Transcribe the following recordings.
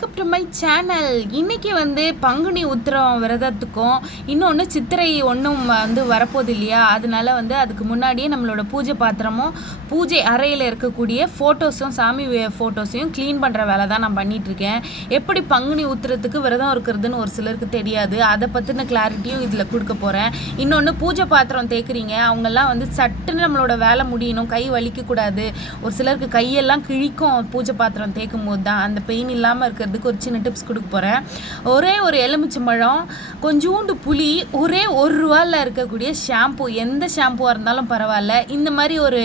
Welcome to my channel. இன்றைக்கி பங்குனி உத்திரம் விரதத்துக்கும் இன்னொன்று சித்திரை ஒன்றும் வரப்போகுது இல்லையா, அதனால அதுக்கு முன்னாடியே நம்மளோட பூஜை பாத்திரமும் பூஜை அறையில் இருக்கக்கூடிய ஃபோட்டோஸும் சாமி ஃபோட்டோஸையும் க்ளீன் பண்ணுற வேலை தான் நான் பண்ணிகிட்ருக்கேன். எப்படி பங்குனி உத்திரத்துக்கு விரதம் இருக்கிறதுன்னு ஒரு சிலருக்கு தெரியாது, அதை பற்றின கிளாரிட்டியும் இதில் கொடுக்க போகிறேன். இன்னொன்று பூஜை பாத்திரம் தேய்க்குறீங்க, அவங்கெல்லாம் சட்டுன்னு நம்மளோட வேலை முடியணும், கை வலிக்கக்கூடாது. ஒரு சிலருக்கு கையெல்லாம் கிழிக்கும் பூஜை பாத்திரம் தேய்க்கும் போது தான், அந்த பெயின் இல்லாமல் இருக்கிறதுக்கு ஒரு சின்ன டிப்ஸ் கொடுக்க போகிறேன். ஒரே ஒரு எலுமிச்சம்பழம், கொஞ்சோண்டு புளி, ஒரே ₹1 இருக்கக்கூடிய ஷாம்பு, எந்த ஷாம்புவாக இருந்தாலும் பரவாயில்ல, இந்த மாதிரி ஒரு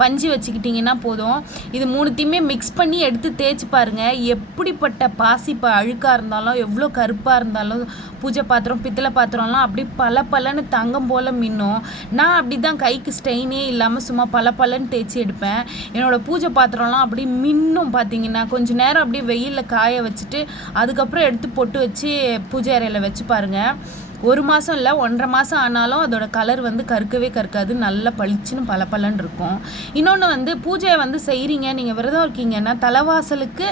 பஞ்சு வச்சுக்கிட்டிங்கன்னா போதும். இது மூணுத்தையுமே மிக்ஸ் பண்ணி எடுத்து தேய்ச்சி பாருங்கள். எப்படிப்பட்ட பாசி அழுக்காக இருந்தாலும், எவ்வளோ கருப்பாக இருந்தாலும், பூஜை பாத்திரம் பித்தளை பாத்திரம்லாம் அப்படி பலன்னு தங்கம் போல் மின்னும். நான் அப்படி தான் கைக்கு ஸ்டெயினே இல்லாமல் சும்மா பலன்னு தேய்ச்சி எடுப்பேன். என்னோடய பூஜை பாத்திரம்லாம் அப்படி மின்னும். பார்த்தீங்கன்னா கொஞ்சம் நேரம் அப்படியே வெயிலில் காய வச்சுட்டு அதுக்கப்புறம் எடுத்து பொட்டு வச்சு பூஜை அறையில் வச்சு பாருங்கள். 1 மாதம் இல்லை 1.5 மாதம் ஆனாலும் அதோட கலர் கருக்கவே கருக்காது, நல்லா பளிச்சுன்னு பலன்னு இருக்கும். இன்னொன்று பூஜையை செய்கிறீங்க, நீங்கள் விரதம் இருக்கீங்கன்னா தலைவாசலுக்கு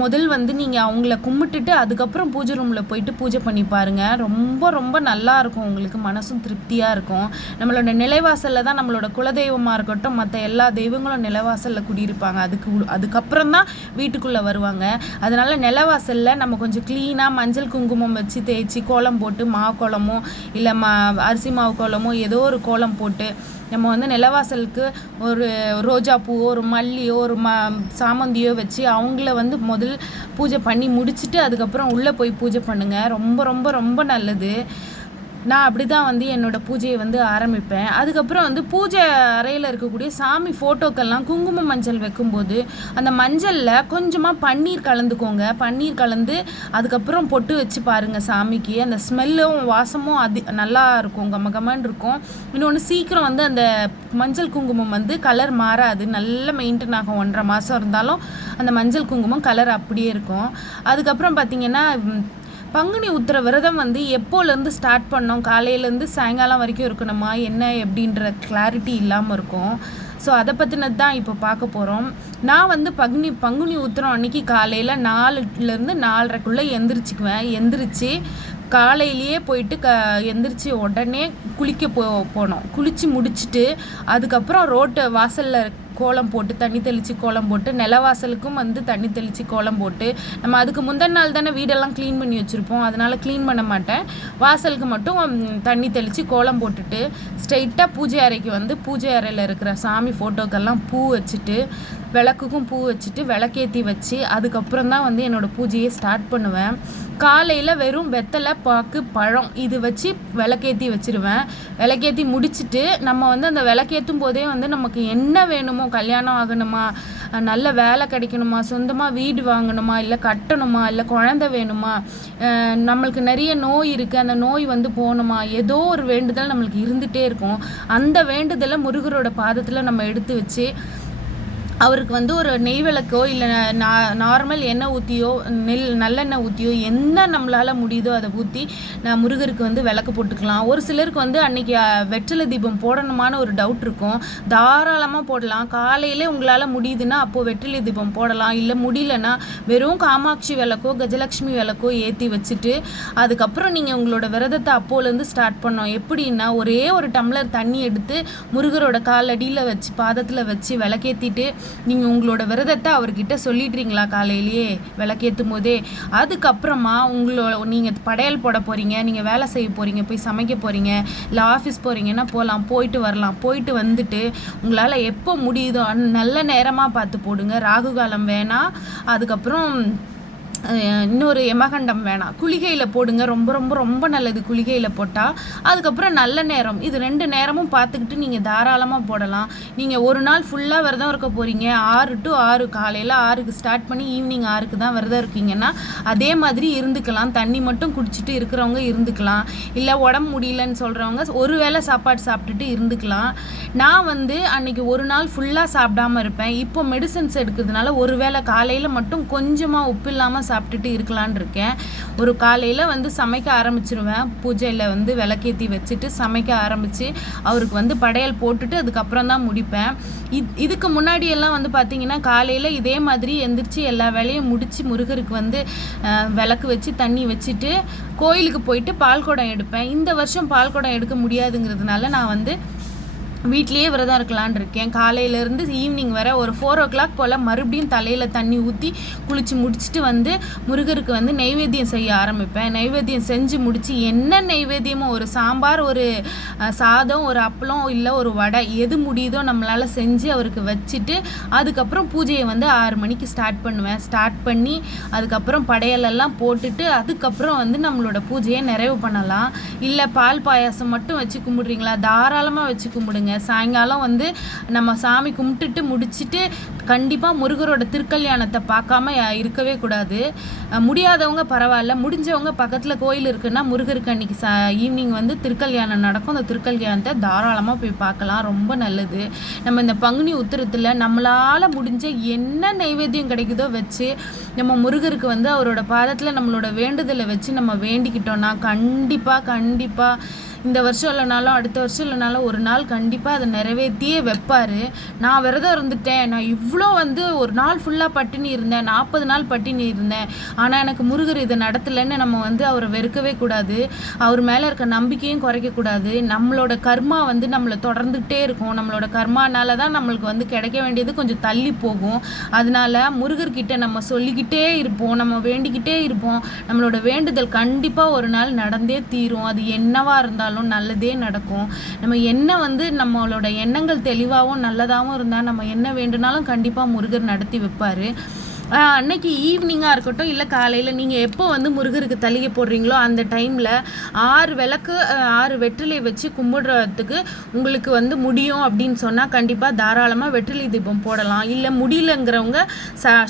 முதல் நீங்கள் அவங்கள கும்பிட்டுட்டு அதுக்கப்புறம் பூஜை ரூமில் போயிட்டு பூஜை பண்ணி பாருங்கள். ரொம்ப நல்லாயிருக்கும், உங்களுக்கு மனசும் திருப்தியாக இருக்கும். நம்மளோட நிலைவாசலில் தான் நம்மளோட குலதெய்வமாக இருக்கட்டும், மற்ற எல்லா தெய்வங்களும் நிலைவாசலில் குடியிருப்பாங்க. அதுக்கப்புறம் தான் வீட்டுக்குள்ளே வருவாங்க. அதனால் நிலைவாசலில் நம்ம கொஞ்சம் க்ளீனாக மஞ்சள் குங்குமம் வச்சு தேய்ச்சி கோலம் போட்டு மாவுக்கோலமோ இல்லை அரிசி மாவு கோலமோ ஏதோ ஒரு கோலம் போட்டு நம்ம நிலவாசலுக்கு ஒரு ரோஜா பூவோ ஒரு மல்லியோ ஒரு சாமந்தியோ வச்சு அவங்கள முதல் பூஜை பண்ணி முடிச்சுட்டு அதுக்கப்புறம் உள்ளே போய் பூஜை பண்ணுங்கள். ரொம்ப நல்லது. நான் அப்படி தான் என்னோடய பூஜையை ஆரம்பிப்பேன். அதுக்கப்புறம் பூஜை அறையில் இருக்கக்கூடிய சாமி ஃபோட்டோக்கெல்லாம் குங்குமம் மஞ்சள் வைக்கும்போது அந்த மஞ்சளில் கொஞ்சமாக பன்னீர் கலந்துக்கோங்க. பன்னீர் கலந்து அதுக்கப்புறம் பொட்டு வச்சு பாருங்கள் சாமிக்கு. அந்த ஸ்மெல்லும் வாசமும் நல்லா இருக்கும், கமகமன்னு இருக்கும். இன்னொன்று சீக்கிரம் அந்த மஞ்சள் குங்குமம் கலர் மாறாது, நல்ல மெயின்டைன் ஆகும். 1.5 மாதம் இருந்தாலும் அந்த மஞ்சள் குங்குமம் கலர் அப்படியே இருக்கும். அதுக்கப்புறம் பார்த்திங்கன்னா பங்குனி உத்திர விரதம் எப்போலேருந்து ஸ்டார்ட் பண்ணோம், காலையிலேருந்து சாயங்காலம் வரைக்கும் இருக்கணுமா என்ன எப்படின்ற கிளாரிட்டி இல்லாமல் இருக்கும். ஸோ அதை பற்றினது தான் இப்போ பார்க்க போகிறோம். நான் பங்குனி உத்திரம் அன்றைக்கி காலையில் 4லேருந்து 4:30க்குள்ளே எந்திரிச்சு காலையிலேயே போயிட்டு எந்திரிச்சு உடனே குளிக்க போனோம். குளித்து முடிச்சுட்டு அதுக்கப்புறம் ரோட்டு வாசலில் கோலம் போட்டு தண்ணி தெளித்து கோலம் போட்டு நிலவாசலுக்கும் தண்ணி தெளித்து கோலம் போட்டு நம்ம அதுக்கு முந்தின நாள் தானே வீடெல்லாம் க்ளீன் பண்ணி வச்சுருப்போம், அதனால் க்ளீன் பண்ண மாட்டேன். வாசலுக்கு மட்டும் தண்ணி தெளித்து கோலம் போட்டுட்டு ஸ்ட்ரெயிட்டாக பூஜை அறைக்கு பூஜை அறையில் இருக்கிற சாமி ஃபோட்டோக்கெல்லாம் பூ வச்சுட்டு விளக்குக்கும் பூ வச்சுட்டு விளக்கேற்றி வச்சு அதுக்கப்புறம் தான் என்னோடய பூஜையை ஸ்டார்ட் பண்ணுவேன். காலையில் வெறும் வெத்தலை பாக்கு பழம் இது வச்சு விளக்கேற்றி வச்சுருவேன். விளக்கேற்றி முடிச்சுட்டு நம்ம அந்த விளக்கேற்றும் போதே நமக்கு என்ன வேணுமோ, கல்யாணம் ஆகணுமா, நல்ல வேலை கிடைக்கணுமா, சொந்தமாக வீடு வாங்கணுமா, இல்லை கட்டணுமா, இல்லை குழந்தை வேணுமா, நம்மளுக்கு நிறைய நோய் இருக்குது அந்த நோய் போகணுமா, ஏதோ ஒரு வேண்டுதல் நம்மளுக்கு இருந்துகிட்டே இருக்கும். அந்த வேண்டுதலை முருகரோட பாதத்தில் நம்ம எடுத்து வச்சு அவருக்கு ஒரு நெய் விளக்கோ இல்லை நார்மல் எண்ணெய் ஊற்றியோ நல்லெண்ணெய் ஊற்றியோ என்ன நம்மளால் முடியுதோ அதை ஊற்றி நான் முருகருக்கு விளக்கு போட்டுக்கலாம். ஒரு சிலருக்கு அன்றைக்கி வெற்றிலை தீபம் போடணுமான ஒரு டவுட் இருக்கும், தாராளமாக போடலாம். காலையிலே உங்களால் முடியுதுன்னா அப்போது வெற்றிலை தீபம் போடலாம். இல்லை முடியலன்னா வெறும் காமாட்சி விளக்கோ கஜலக்ஷ்மி விளக்கோ ஏற்றி வச்சுட்டு அதுக்கப்புறம் நீங்கள் உங்களோட விரதத்தை அப்போலேருந்து ஸ்டார்ட் பண்ணோம். எப்படின்னா ஒரே ஒரு டம்ளர் தண்ணி எடுத்து முருகரோட காலடியில் வச்சு பாதத்தில் வச்சு விளக்கேற்றிட்டு நீங்கள் உங்களோட விரதத்தை அவர்கிட்ட சொல்லிடுறீங்களா காலையிலேயே விளக்கேற்றும் போதே. அதுக்கப்புறமா நீங்கள் படையல் போட போகிறீங்க, நீங்கள் வேலை செய்ய போகிறீங்க, போய் சமைக்க போகிறீங்க, இல்லை ஆஃபீஸ் போகிறீங்கன்னா போகலாம், போயிட்டு வரலாம். போயிட்டு வந்துட்டு உங்களால் எப்போ முடியுதோ நல்ல நேரமாக பார்த்து போடுங்க. ராகு காலம் வேணாம், அதுக்கப்புறம் இன்னொரு யமகண்டம் வேணாம், குளிகையில் போடுங்க. ரொம்ப நல்லது குளிகையில் போட்டால். அதுக்கப்புறம் நல்ல நேரம், இது 2 நேரமும் பார்த்துக்கிட்டு நீங்கள் தாராளமாக போடலாம். நீங்கள் ஒரு நாள் ஃபுல்லாக விரதம் இருக்க போகிறீங்க, 6 to 6 காலையில் 6க்கு ஸ்டார்ட் பண்ணி ஈவினிங் 6க்கு தான் விரதம் இருக்கீங்கன்னா அதே மாதிரி இருந்துக்கலாம். தண்ணி மட்டும் குடிச்சிட்டு இருக்கிறவங்க இருந்துக்கலாம், இல்லை உடம்பு முடியலன்னு சொல்கிறவங்க ஒரு வேளை சாப்பாடு சாப்பிட்டுட்டு இருந்துக்கலாம். நான் அன்றைக்கி ஒரு நாள் ஃபுல்லாக சாப்பிடாமல் இருப்பேன். இப்போ மெடிசன்ஸ் எடுக்கிறதுனால ஒரு வேளை காலையில் மட்டும் கொஞ்சமாக உப்பு இல்லாமல் சாப்பிட்டுட்டு இருக்கலான்னு இருக்கேன். ஒரு காலையில் வந்து சமைக்க ஆரம்பிச்சிருவேன். பூஜையில் வந்து விளக்கேற்றி வச்சுட்டு சமைக்க ஆரம்பித்து அவருக்கு வந்து படையல் போட்டுட்டு அதுக்கப்புறம் தான் முடிப்பேன். இதுக்கு முன்னாடியெல்லாம் வந்து பார்த்திங்கன்னா காலையில் இதே மாதிரி எந்திரிச்சு எல்லா வேலையும் முடித்து முருகருக்கு வந்து விளக்கு வச்சு தண்ணி வச்சுட்டு கோயிலுக்கு போயிட்டு பால் குடம் எடுப்பேன். இந்த வருஷம் பால் குடம் எடுக்க முடியாதுங்கிறதுனால நான் வந்து வீட்லேயே விரதம் இருக்கலான் இருக்கேன். காலையிலேருந்து ஈவினிங் வர ஒரு 4 o'clock போல் மறுபடியும் தலையில் தண்ணி ஊற்றி குளித்து முடிச்சுட்டு வந்து முருகருக்கு வந்து நெய்வேத்தியம் செய்ய ஆரம்பிப்பேன். நெய்வேத்தியம் செஞ்சு முடித்து என்ன நெய்வேத்தியமோ ஒரு சாம்பார், ஒரு சாதம், ஒரு அப்பளம், இல்லை ஒரு வடை, எது முடியுதோ நம்மளால் செஞ்சு அவருக்கு வச்சுட்டு அதுக்கப்புறம் பூஜையை வந்து 6 மணிக்கு ஸ்டார்ட் பண்ணுவேன். ஸ்டார்ட் பண்ணி அதுக்கப்புறம் படையலெல்லாம் போட்டுட்டு அதுக்கப்புறம் வந்து நம்மளோட பூஜையை நிறைவு பண்ணலாம். இல்லை பால் பாயாசம் மட்டும் வச்சு கும்பிட்றீங்களா, தாராளமாக வச்சு கும்பிடுங்க. சாயங்காலம் வந்து நம்ம சாமி கும்பிட்டுட்டு முடிச்சுட்டு கண்டிப்பாக முருகரோட திருக்கல்யாணத்தை பார்க்காம இருக்கவே கூடாது. முடியாதவங்க பரவாயில்ல, முடிஞ்சவங்க பக்கத்தில் கோயில் இருக்குன்னா முருகருக்கு அன்றைக்கி ஈவினிங் வந்து திருக்கல்யாணம் நடக்கும். அந்த திருக்கல்யாணத்தை தாராளமாக போய் பார்க்கலாம், ரொம்ப நல்லது. நம்ம இந்த பங்குனி உத்திரத்தில் நம்மளால் முடிஞ்ச என்ன நைவேத்தியம் கிடைக்குதோ வச்சு நம்ம முருகருக்கு வந்து அவரோட பாதத்தில் நம்மளோட வேண்டுதலை வச்சு நம்ம வேண்டிக்கிட்டோன்னா கண்டிப்பாக இந்த வருஷம் இல்லைனாலும் அடுத்த வருஷம் இல்லைனாலும் ஒரு நாள் கண்டிப்பாக அதை நிறைவேற்றியே வைப்பார். நான் விரதம் இருந்துட்டேன், நான் இவ்வளோ வந்து ஒரு நாள் ஃபுல்லாக பட்டினி இருந்தேன், 40 நாள் பட்டினி இருந்தேன், ஆனால் எனக்கு முருகர் இதை நடத்தலைன்னு நம்ம வந்து அவரை வெறுக்கவே கூடாது. அவர் மேலே இருக்க நம்பிக்கையும் குறைக்கக்கூடாது. நம்மளோட கர்மா வந்து நம்மளை தொடர்ந்துகிட்டே இருக்கும். நம்மளோட கர்மானால தான் நம்மளுக்கு வந்து கிடைக்க வேண்டியது கொஞ்சம் தள்ளி போகும். அதனால முருகர்கிட்ட நம்ம சொல்லிக்கிட்டே இருப்போம், நம்ம வேண்டிக்கிட்டே இருப்போம். நம்மளோட வேண்டுதல் கண்டிப்பாக ஒரு நாள் நடந்தே தீரும். அது என்னவா இருந்தாலும் நல்லதே நடக்கும். நம்ம என்ன வந்து நம்மளோட எண்ணங்கள் தெளிவாகவும் நல்லதாகவும் இருந்தால் நம்ம என்ன வேண்டுனாலும் கண்டிப்பாக முருகர் நடத்தி வைப்பார். அன்னைக்கு ஈவினிங்காக இருக்கட்டும் இல்லை காலையில் நீங்கள் எப்போ வந்து முருகருக்கு தளிகை போடுறீங்களோ அந்த டைமில் 6 விளக்கு 6 வெற்றிலை வச்சு கும்பிடுறதுக்கு உங்களுக்கு வந்து முடியும் அப்படின்னு சொன்னால் கண்டிப்பாக தாராளமாக வெற்றிலை தீபம் போடலாம். இல்லை முடியலங்கிறவங்க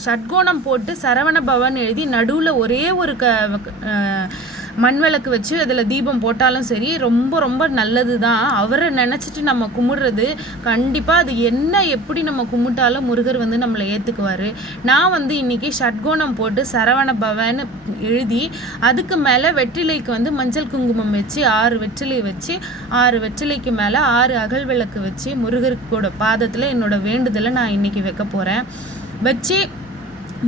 ஷட்கோணம் போட்டு சரவண பவன் எழுதி நடுவில் ஒரே ஒரு மண் விளக்கு வச்சு அதில் தீபம் போட்டாலும் சரி, ரொம்ப நல்லது தான். அவரை நினச்சிட்டு நம்ம கும்பிடுறது கண்டிப்பாக அது என்ன எப்படி நம்ம கும்பிட்டாலும் முருகர் வந்து நம்மளை ஏற்றுக்குவார். நான் வந்து இன்றைக்கி ஷட்கோணம் போட்டு சரவண பவன் எழுதி அதுக்கு மேலே வெற்றிலைக்கு வந்து மஞ்சள் குங்குமம் வச்சு 6 வெற்றிலை வச்சு 6 வெற்றிலைக்கு மேலே 6 அகல் விளக்கு வச்சு முருகருக்கோட பாதத்தில் என்னோடய வேண்டுதலை நான் இன்றைக்கி வைக்க போகிறேன். வச்சு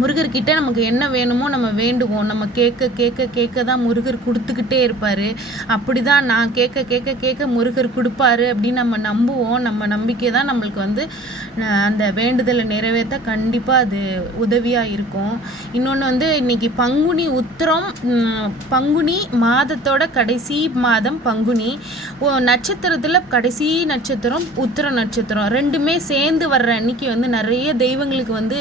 முருகர்கிட்ட நமக்கு என்ன வேணுமோ நம்ம வேண்டுவோம். நம்ம கேட்க தான் முருகர் கொடுத்துக்கிட்டே இருப்பார். அப்படி தான் நான் கேட்க முருகர் கொடுப்பாரு அப்படின்னு நம்ம நம்புவோம். நம்ம நம்பிக்கை தான் நம்மளுக்கு வந்து அந்த வேண்டுதலை நிறைவேற்ற கண்டிப்பாக அது உதவியாக இருக்கும். இன்னொன்று வந்து இன்றைக்கி பங்குனி உத்திரம், பங்குனி மாதத்தோட கடைசி மாதம் பங்குனி. நட்சத்திரத்தில் கடைசி நட்சத்திரம் உத்திர நட்சத்திரம், ரெண்டுமே சேர்ந்து வர்ற அன்னைக்கு வந்து நிறைய தெய்வங்களுக்கு வந்து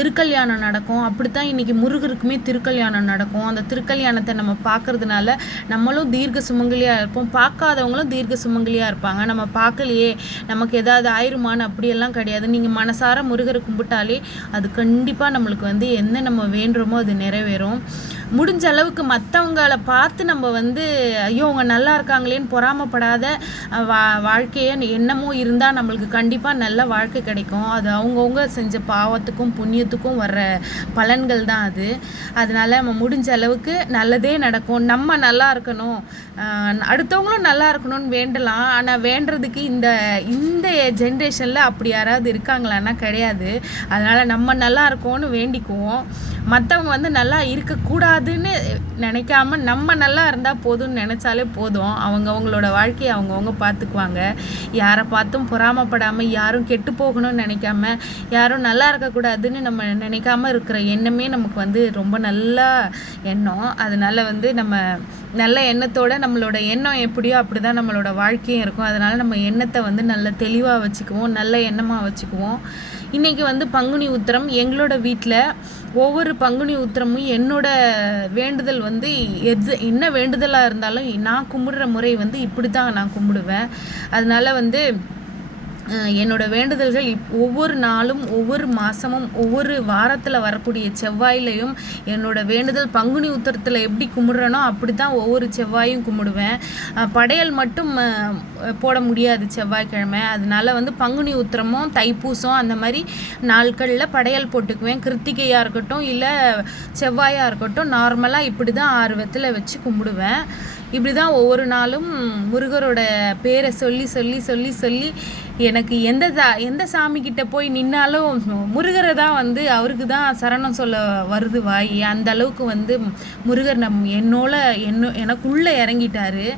திருக்கல்யாணம் நடக்கும். அப்படித்தான் இன்னைக்கு முருகருக்குமே திருக்கல்யாணம் நடக்கும். அந்த திருக்கல்யாணத்தை நம்ம பார்க்கறதுனால நம்மளும் தீர்க்க சுமங்கலியாக இருப்போம், பார்க்காதவங்களும் தீர்க்க சுமங்கலியாக இருப்பாங்க. நம்ம பார்க்கலையே நமக்கு ஏதாவது ஆயிருமான்னு அப்படியெல்லாம் கிடையாது. நீங்கள் மனசார முருகரை கும்பிட்டாலே அது கண்டிப்பாக நம்மளுக்கு வந்து என்ன நம்ம வேண்டுறோமோ அது நிறைவேறும். முடிஞ்ச அளவுக்கு மற்றவங்களை பார்த்து நம்ம வந்து ஐயோ அவங்க நல்லா இருக்காங்களேன்னு பொறாமப்படாத வாழ்க்கையை என்னமோ இருந்தால் நம்மளுக்கு கண்டிப்பாக நல்ல வாழ்க்கை கிடைக்கும். அது அவங்கவுங்க செஞ்ச பாவத்துக்கும் புண்ணியத்துக்கும் வர்ற பலன்கள் தான் அது. அதனால் நம்ம முடிஞ்ச அளவுக்கு நல்லதே நடக்கும். நம்ம நல்லா இருக்கணும், அடுத்தவங்களும் நல்லா இருக்கணும்னு வேண்டலாம். ஆனால் வேண்டுறதுக்கு இந்த ஜென்ரேஷனில் அப்படி யாராவது இருக்காங்களான்னா கிடையாது. அதனால் நம்ம நல்லா இருக்கோன்னு வேண்டிக்குவோம். மற்றவங்க வந்து நல்லா இருக்கக்கூடாதுன்னு நினைக்காம நம்ம நல்லா இருந்தால் போதும்னு நினச்சாலே போதும். அவங்களோட வாழ்க்கையை அவங்கவுங்க பார்த்துக்குவாங்க. யாரை பார்த்தும் பொறாமப்படாமல், யாரும் கெட்டு போகணும்னு நினைக்காம, யாரும் நல்லா இருக்கக்கூடாதுன்னு நம்ம நினைக்காம இருக்கிற எண்ணமே நமக்கு வந்து ரொம்ப நல்ல எண்ணம். அதனால் வந்து நம்ம நல்ல எண்ணத்தோடு நம்மளோட எண்ணம் எப்படியோ அப்படி தான் நம்மளோட வாழ்க்கையும் இருக்கும். அதனால் நம்ம எண்ணத்தை வந்து நல்ல தெளிவாக வச்சுக்குவோம், நல்ல எண்ணமாக வச்சுக்குவோம். இன்றைக்கி வந்து பங்குனி உத்திரம். எங்களோட வீட்டில் ஒவ்வொரு பங்குனி உத்திரமும் என்னோட வேண்டுதல் வந்து என்ன வேண்டுதலாக இருந்தாலும் நான் கும்பிடுற முறை வந்து இப்படி தான் நான் கும்பிடுவேன். அதனால் வந்து என்னோட வேண்டுதல்கள் ஒவ்வொரு நாளும் ஒவ்வொரு மாதமும் ஒவ்வொரு வாரத்தில் வரக்கூடிய செவ்வாயிலையும் என்னோட வேண்டுதல் பங்குனி உத்திரத்தில் எப்படி கும்பிட்றனோ அப்படி தான் ஒவ்வொரு செவ்வாயும் கும்பிடுவேன். படையல் மட்டும் போட முடியாது செவ்வாய்க்கிழமை. அதனால வந்து பங்குனி உத்திரமும் தைப்பூசம் அந்த மாதிரி நாட்களில் படையல் போட்டுக்குவேன். கிருத்திகையாக இருக்கட்டும் இல்லை செவ்வாயாக இருக்கட்டும் நார்மலாக இப்படி தான் 6 வெத்தலை வச்சு கும்பிடுவேன். இப்படி தான் ஒவ்வொரு நாளும் முருகரோட பேரை சொல்லி சொல்லி சொல்லி சொல்லி எனக்கு எந்த சாமிக்கிட்ட போய் நின்னாலும் முருகரை தான் வந்து அவருக்கு தான் சரணம் சொல்ல வருது வாய். அந்த அளவுக்கு வந்து முருகர் எனக்குள்ளே இறங்கிட்டாரு.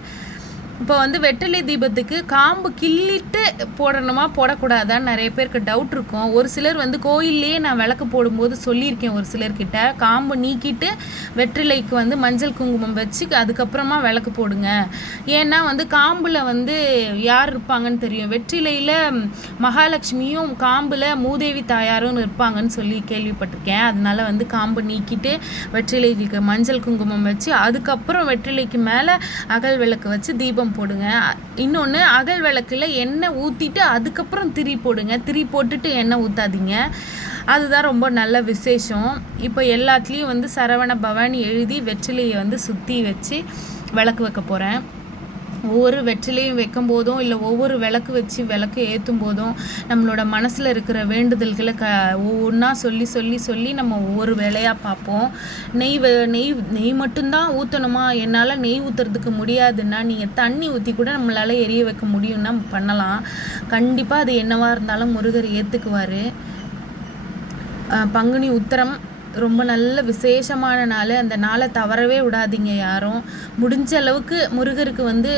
இப்போ வந்து வெற்றிலை தீபத்துக்கு காம்பு கிள்ளிட்டு போடணுமா போடக்கூடாதான்னு நிறைய பேருக்கு டவுட் இருக்கும். ஒரு சிலர் வந்து கோயில்லையே நான் விளக்கு போடும்போது சொல்லியிருக்கேன் ஒரு சிலர்கிட்ட, காம்பு நீக்கிட்டு வெற்றிலைக்கு வந்து மஞ்சள் குங்குமம் வச்சு அதுக்கப்புறமா விளக்கு போடுங்க. ஏன்னா வந்து காம்பில் வந்து யார் இருப்பாங்கன்னு தெரியும். வெற்றிலையில் மகாலட்சுமியும் காம்பில் மூதேவி தாயாரும் இருப்பாங்கன்னு சொல்லி கேள்விப்பட்டிருக்கேன். அதனால வந்து காம்பு நீக்கிட்டு வெற்றிலைக்கு மஞ்சள் குங்குமம் வச்சு அதுக்கப்புறம் வெற்றிலைக்கு மேலே அகல் விளக்கு வச்சு தீபம் போடுங்க. இன்னொன்று, அகல் விளக்குல எண்ணெய் ஊற்றிட்டு அதுக்கப்புறம் திரி போடுங்க. திரி போட்டுட்டு எண்ணெய் ஊற்றாதீங்க. அதுதான் ரொம்ப நல்ல விசேஷம். இப்போ எல்லாத்துலேயும் வந்து சரவண பவன் எழுதி வெற்றிலையை வந்து சுற்றி வச்சு விளக்கு வைக்க போகிறேன். ஒவ்வொரு வெற்றிலையும் வைக்கும் போதும் இல்லை ஒவ்வொரு விளக்கு வச்சு விளக்கு ஏற்றும் போதும் நம்மளோட மனசில் இருக்கிற வேண்டுதல்களை ஒவ்வொன்றா சொல்லி சொல்லி சொல்லி நம்ம ஒவ்வொரு வேலையாக பார்ப்போம். நெய் மட்டும்தான் ஊற்றணுமா, என்னால் நெய் ஊற்றுறதுக்கு முடியாதுன்னா நீங்கள் தண்ணி ஊற்றி கூட நம்மளால் எரிய வைக்க முடியும்னா பண்ணலாம். கண்டிப்பாக அது என்னவாக இருந்தாலும் முருகர் ஏற்றுக்குவார். பங்குனி உத்திரம் ரொம்ப நல்ல விசேஷமான நாள். அந்த நாளை தவறவே விடாதீங்க யாரும். முடிஞ்ச அளவுக்கு முருகருக்கு வந்து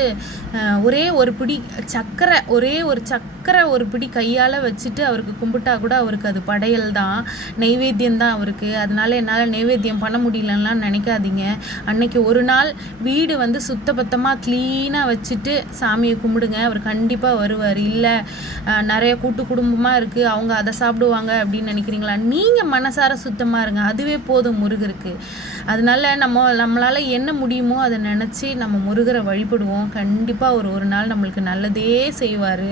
ஒரே ஒரு பிடி சக்கரை ஒரு பிடி கையால் வச்சுட்டு அவருக்கு கும்பிட்டா கூட அவருக்கு அது படையல் தான், நெய்வேத்தியம் தான் அவருக்கு. அதனால என்னால் நெய்வேத்தியம் பண்ண முடியலன்னா நினைக்காதீங்க. அன்னைக்கு ஒரு நாள் வீடு வந்து சுத்தபத்தமாக க்ளீனாக வச்சுட்டு சாமியை கும்பிடுங்க. அவர் கண்டிப்பாக வருவார். இல்லை நிறைய கூட்டு குடும்பமாக இருக்குது அவங்க அதை சாப்பிடுவாங்க அப்படின்னு நினைக்கிறீங்களா, நீங்கள் மனசார சுத்தமாக இருங்க, அதுவே போதும் முருகருக்கு. அதனால நம்மளால் என்ன முடியுமோ அதை நினச்சி நம்ம முருகரை வழிபடுவோம். கண்டிப்பாக ஒரு நாள் நம்மளுக்கு நல்லதே செய்வார்.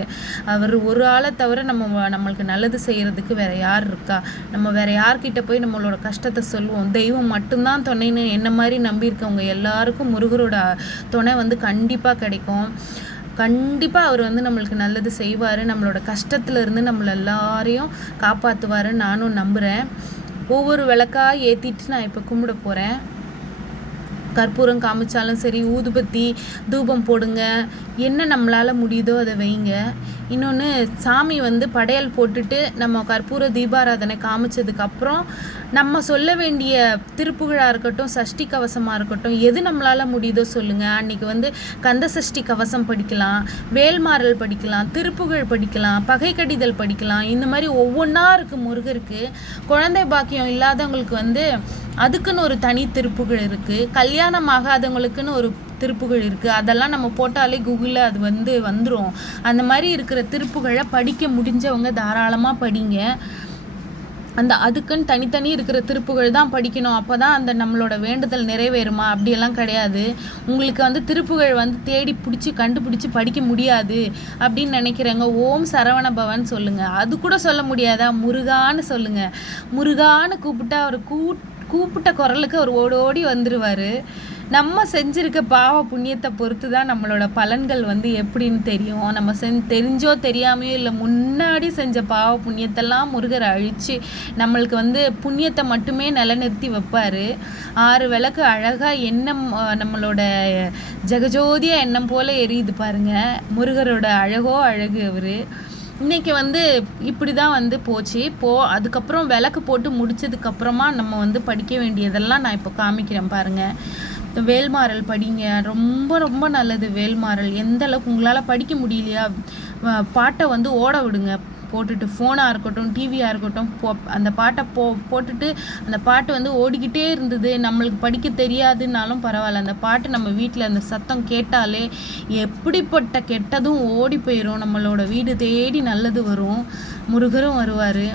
அவர் ஒரு ஆளை தவிர நம்மளுக்கு நல்லது செய்கிறதுக்கு வேறு யார் இருக்கா? நம்ம வேறு யார்கிட்ட போய் நம்மளோட கஷ்டத்தை சொல்லுவோம்? தெய்வம் மட்டும்தான் துணைன்னு என்ன மாதிரி நம்பியிருக்கவங்க எல்லாருக்கும் முருகரோட துணை வந்து கண்டிப்பாக கிடைக்கும். கண்டிப்பாக அவர் வந்து நம்மளுக்கு நல்லது செய்வார். நம்மளோட கஷ்டத்துலேருந்து நம்மளை எல்லாரையும் காப்பாற்றுவாருன்னு நானும் நம்புகிறேன். ஒவ்வொரு விளக்காக ஏற்றிட்டு நான் இப்போ கும்பிட போகிறேன். கற்பூரம் காமிச்சாலும் சரி, ஊதுபத்தி தூபம் போடுங்க, என்ன நம்மளால் முடியுதோ அதை வைங்க. இன்னொன்று, சாமி வந்து படையல் போட்டுட்டு நம்ம கற்பூர தீபாராதனை காமிச்சதுக்கப்புறம் நம்ம சொல்ல வேண்டிய திருப்புகழாக இருக்கட்டும், சஷ்டி கவசமாக இருக்கட்டும், எது நம்மளால் முடியுதோ சொல்லுங்கள். அன்றைக்கி வந்து கந்த சஷ்டி கவசம் படிக்கலாம், வேல்மாறல் படிக்கலாம், திருப்புகழ் படிக்கலாம், பகை கடிதல் படிக்கலாம். இந்த மாதிரி ஒவ்வொன்றா இருக்குது முருகருக்கு. குழந்தை பாக்கியம் இல்லாதவங்களுக்கு வந்து அதுக்குன்னு ஒரு தனி திருப்புகழ் இருக்குது. கல்யாணம் ஆகாதவங்களுக்குன்னு ஒரு திருப்புகழ் இருக்குது. அதெல்லாம் நம்ம போட்டாலே கூகுளில் அது வந்துடும். அந்த மாதிரி இருக்கிற திருப்புகழை படிக்க முடிஞ்சவங்க தாராளமாக படிங்க. அதுக்குன்னு தனித்தனி இருக்கிற திருப்புகழ் தான் படிக்கணும், அப்போ தான் அந்த நம்மளோட வேண்டுதல் நிறைவேறுமா அப்படியெல்லாம் கிடையாது. உங்களுக்கு வந்து திருப்புகழ் வந்து தேடி கண்டுபிடிச்சி படிக்க முடியாது அப்படின்னு நினைக்கிறவங்க ஓம் சரவண பவன் சொல்லுங்கள். அது கூட சொல்ல முடியாதா, முருகான்னு சொல்லுங்கள். முருகான்னு கூப்பிட்டா அவர் கூப்பிட்ட குரலுக்கு அவர் ஓடி வந்துடுவார். நம்ம செஞ்சுருக்க பாவ புண்ணியத்தை பொறுத்து தான் நம்மளோட பலன்கள் வந்து எப்படின்னு தெரியும். நம்ம தெரிஞ்சோ தெரியாமையோ இல்லை முன்னாடி செஞ்ச பாவ புண்ணியத்தெல்லாம் முருகர் அழித்து நம்மளுக்கு வந்து புண்ணியத்தை மட்டுமே நிலநிறுத்தி வைப்பார். 6 விளக்கு அழகாக எண்ணம் நம்மளோட ஜெகஜோதியாக எண்ணம் போல் எரியுது பாருங்கள். முருகரோட அழகு அவர். இன்றைக்கி வந்து இப்படி தான் வந்து போச்சு. அதுக்கப்புறம் விளக்கு போட்டு முடிச்சதுக்கப்புறமா நம்ம வந்து படிக்க வேண்டியதெல்லாம் நான் இப்போ காமிக்கிறேன் பாருங்கள். வேல்மாறல் படிங்க, ரொம்ப ரொம்ப நல்லது வேல்மாறல். எந்த அளவுக்கு உங்களால் படிக்க முடியலையா, பாட்டை வந்து ஓட விடுங்க போட்டுட்டு. ஃபோனாக இருக்கட்டும், டிவியாக இருக்கட்டும், அந்த பாட்டை போட்டுட்டு அந்த பாட்டு வந்து ஓடிக்கிட்டே இருந்தது. நம்மளுக்கு படிக்க தெரியாதுன்னாலும் பரவாயில்ல, அந்த பாட்டு நம்ம வீட்டில் அந்த சத்தம் கேட்டாலே எப்படிப்பட்ட கெட்டதும் ஓடி போயிடும். நம்மளோட வீடு தேடி நல்லது வரும், முருகரும் வருவார்.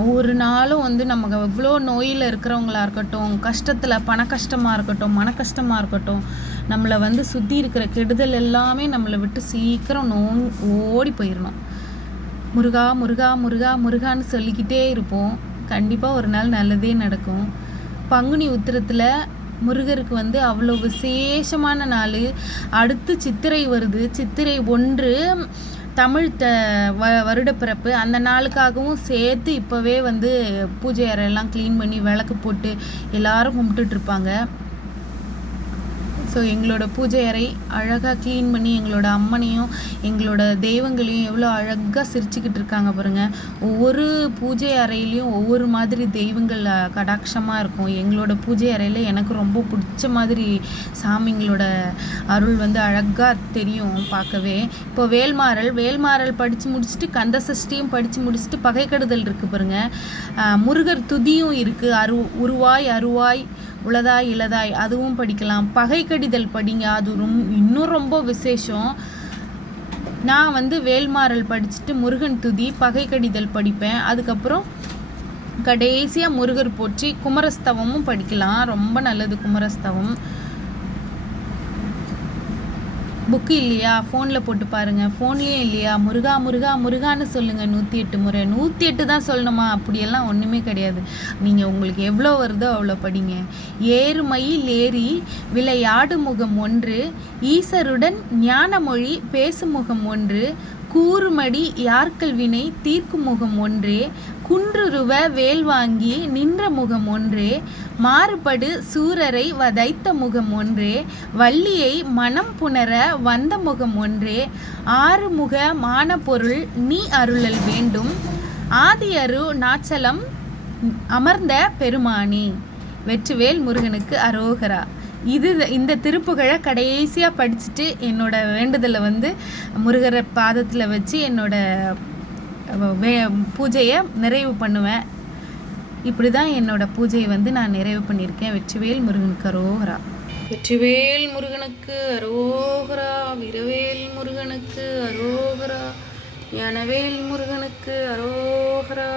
ஒவ்வொரு நாளும் வந்து நமக்கு எவ்வளோ நோயில் இருக்கிறவங்களா இருக்கட்டும், கஷ்டத்தில் பண கஷ்டமாக இருக்கட்டும், மன கஷ்டமாக இருக்கட்டும், நம்மளை வந்து சுற்றி இருக்கிற கெடுதல் எல்லாமே நம்மளை விட்டு சீக்கிரம் ஓடி போயிடணும். முருகா முருகா முருகா முருகான்னு சொல்லிக்கிட்டே இருப்போம். கண்டிப்பாக ஒரு நாள் நல்லதே நடக்கும். பங்குனி உத்திரத்தில் முருகருக்கு வந்து அவ்வளோ விசேஷமான நாள். அடுத்து சித்திரை வருது. சித்திரை 1 தமிழ் வருடப்பிறப்பு. அந்த நாளுக்காகவும் சேர்த்து இப்போவே வந்து பூஜை அறையெல்லாம் க்ளீன் பண்ணி விளக்கு போட்டு எல்லாரும் கும்பிட்டுட்ருப்பாங்க. ஸோ எங்களோட பூஜை அறை அழகாக க்ளீன் பண்ணி எங்களோட அம்மனையும் எங்களோட தெய்வங்களையும் எவ்வளோ அழகாக சிரிச்சுக்கிட்டு இருக்காங்க பாருங்கள். ஒவ்வொரு பூஜை அறையிலையும் ஒவ்வொரு மாதிரி தெய்வங்கள் கடாட்சமாக இருக்கும். எங்களோட பூஜை அறையில் எனக்கு ரொம்ப பிடிச்ச மாதிரி சாமிங்களோட அருள் வந்து அழகாக தெரியும் பார்க்கவே. இப்போ வேல்மாறல் படித்து முடிச்சுட்டு கந்த சஷ்டியும் படித்து முடிச்சுட்டு பகைக்கடுதல் இருக்குது பாருங்கள். முருகர் துதியும் இருக்குது. உருவாய் அருவாய் உளதாய் இளதாய் அதுவும் படிக்கலாம். பகை கடிதல் படிங்க, அது இன்னும் ரொம்ப விசேஷம். நான் வந்து வேல்மாறல் படிச்சுட்டு முருகன் துதி பகை கடிதல் படிப்பேன். அதுக்கப்புறம் கடைசியாக முருகர் போற்றி குமரஸ்தவமும் படிக்கலாம். ரொம்ப நல்லது குமரஸ்தவம். புக்கு இல்லையா, ஃபோனில் போட்டு பாருங்கள். ஃபோன்லேயும் இல்லையா, முருகா முருகா முருகான்னு சொல்லுங்கள் 108 முறை. 108 தான் சொல்லணுமா? அப்படியெல்லாம் ஒன்றுமே கிடையாது. நீங்கள் உங்களுக்கு எவ்வளோ வருதோ அவ்வளோ படிங்க. ஏறுமயில் ஏறி விளையாடு முகம் 1, ஈசருடன் ஞானமொழி பேசும் முகம் 1, கூறுமடி யார்கல் வினை தீர்க்கும் முகம் 1, குன்றுருவ வேல் வாங்கி நின்ற முகம் 1, மாறுபடு சூரரை வதைத்த முகம் 1, வள்ளியை மனம் புணர வந்த முகம் 1, ஆறுமுக மான பொருள் நீ அருளல் வேண்டும், ஆதியரு நாச்சலம் அமர்ந்த பெருமானி. வெற்றிவேல் முருகனுக்கு அரோகரா. இந்த திருப்புகழை கடைசியாக படிச்சுட்டு என்னோட வேண்டுதலை வந்து முருகரை பாதத்தில் வச்சு என்னோட பூஜையை நிறைவு பண்ணுவேன். இப்படி தான் என்னோட பூஜையை வந்து நான் நிறைவு பண்ணியிருக்கேன். வெற்றிவேல் முருகனுக்கு அரோகரா. வெற்றிவேல் முருகனுக்கு அரோகரா. வீரவேல் முருகனுக்கு அரோகரா. ஞானவேல் முருகனுக்கு அரோகரா.